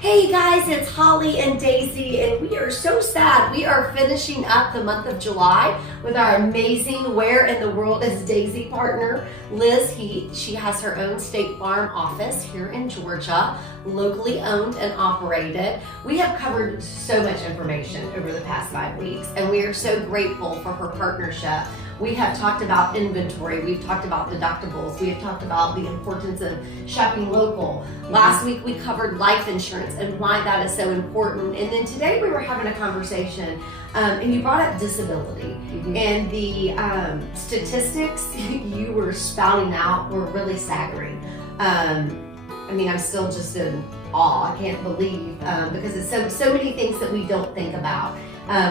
Hey guys, it's Holly and Daisy, and we are so sad. We are finishing up the month of July with our amazing Where in the World is Daisy partner, Liz Heath. She has her own State Farm office here in Georgia, locally owned and operated. We have covered so much information over the past 5 weeks, and we are so grateful for her partnership. We have talked about inventory, we've talked about deductibles, we have talked about the importance of shopping local. Last week we covered life insurance and why that is so important. And then today we were having a conversation and you brought up disability. And the statistics you were spouting out were really staggering. I mean, I'm still just in awe. I can't believe because it's so many things that we don't think about.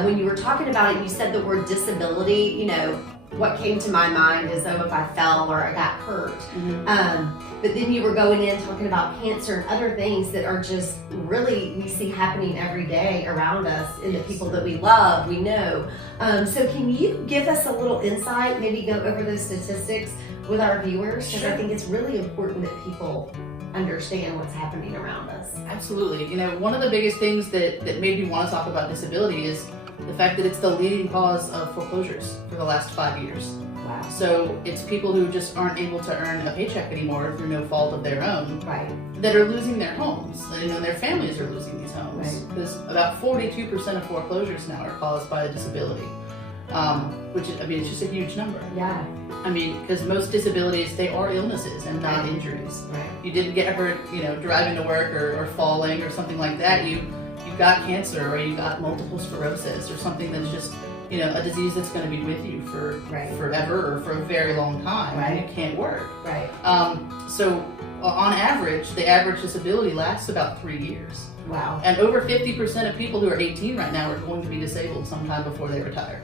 When you were talking about it, you said the word disability, you know, what came to my mind is, oh, if I fell or I got hurt. But then you were going in talking about cancer and other things that are just really, we see happening every day around us in the people that we love, we know. So can you give us a little insight, maybe go over those statistics with our viewers? Because I think it's really important that people understand what's happening around us. Absolutely. You know, one of the biggest things that made me want to talk about disability is the fact that it's the leading cause of foreclosures for the last 5 years. Wow. So it's people who just aren't able to earn a paycheck anymore through no fault of their own, Right. that are losing their homes, and their families are losing these homes. Right. Because about 42% of foreclosures now are caused by a disability, which is, I mean, it's just a huge number. Yeah. I mean, because most disabilities, they are illnesses and not injuries. Right. You didn't get hurt, you know, driving to work or falling or something like that. You got cancer, or you got multiple sclerosis, or something that's just, you know, a disease that's going to be with you for forever or for a very long time, and you can't work. Right. So on average, the average disability lasts about 3 years. Wow. And over 50% of people who are 18 right now are going to be disabled sometime before they retire.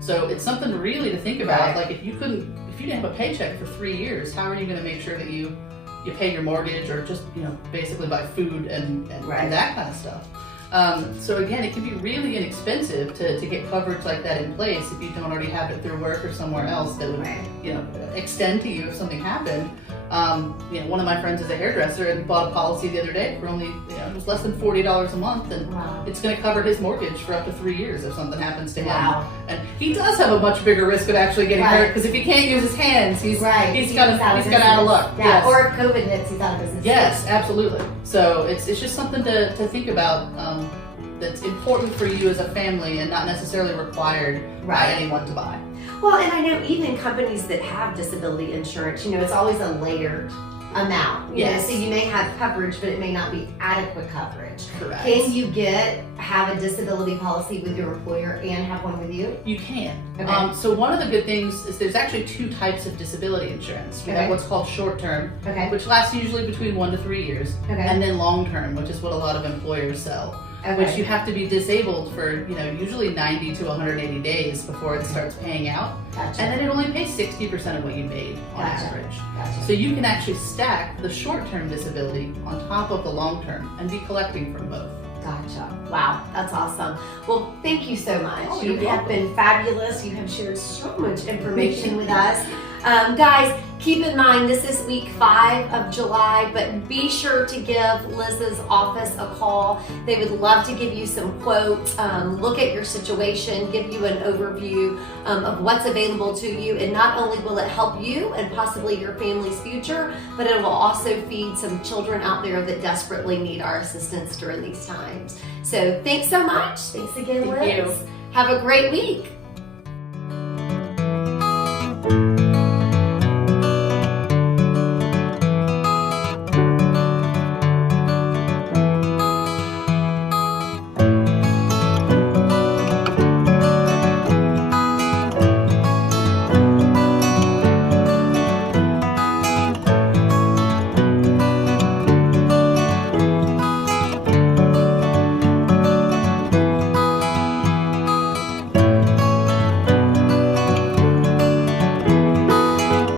So it's something really to think about. Like if you didn't have a paycheck for 3 years, how are you going to make sure that you pay your mortgage, or just, you know, basically buy food and that kind of stuff? So again, it can be really inexpensive to get coverage like that in place if you don't already have it through work or somewhere else that would, you know, extend to you if something happened. You know, one of my friends is a hairdresser and bought a policy the other day for only, you know, it was less than $40 a month, and it's going to cover his mortgage for up to 3 years if something happens to him. And he does have a much bigger risk of actually getting hurt, because if he can't use his hands, he's got out of luck. Yeah. Yes. Or if COVID hits, he's out of business. Yes, absolutely. So it's just something to think about. That's important for you as a family and not necessarily required by anyone to buy. Well, and I know even companies that have disability insurance, you know, it's always a layered amount. You know, so you may have coverage, but it may not be adequate coverage. Correct. Can you have a disability policy with your employer and have one with you? You can. Okay. So one of the good things is there's actually 2 types of disability insurance. We have what's called short-term, which lasts usually between 1 to 3 years, and then long-term, which is what a lot of employers sell. Which you have to be disabled for, you know, usually 90 to 180 days before it starts paying out. And then it only pays 60% of what you made on average. So you can actually stack the short-term disability on top of the long-term and be collecting from both. Gotcha. Wow, that's awesome. Well, thank you so much. Oh, you you're have welcome. been fabulous. You have shared so much information with us. Guys, keep in mind this is week 5 of July, but be sure to give Liz's office a call. They would love to give you some quotes, look at your situation, give you an overview of what's available to you, and not only will it help you and possibly your family's future, but it will also feed some children out there that desperately need our assistance during these times. So thanks so much. Thanks again, Liz. Thank you. Have a great week.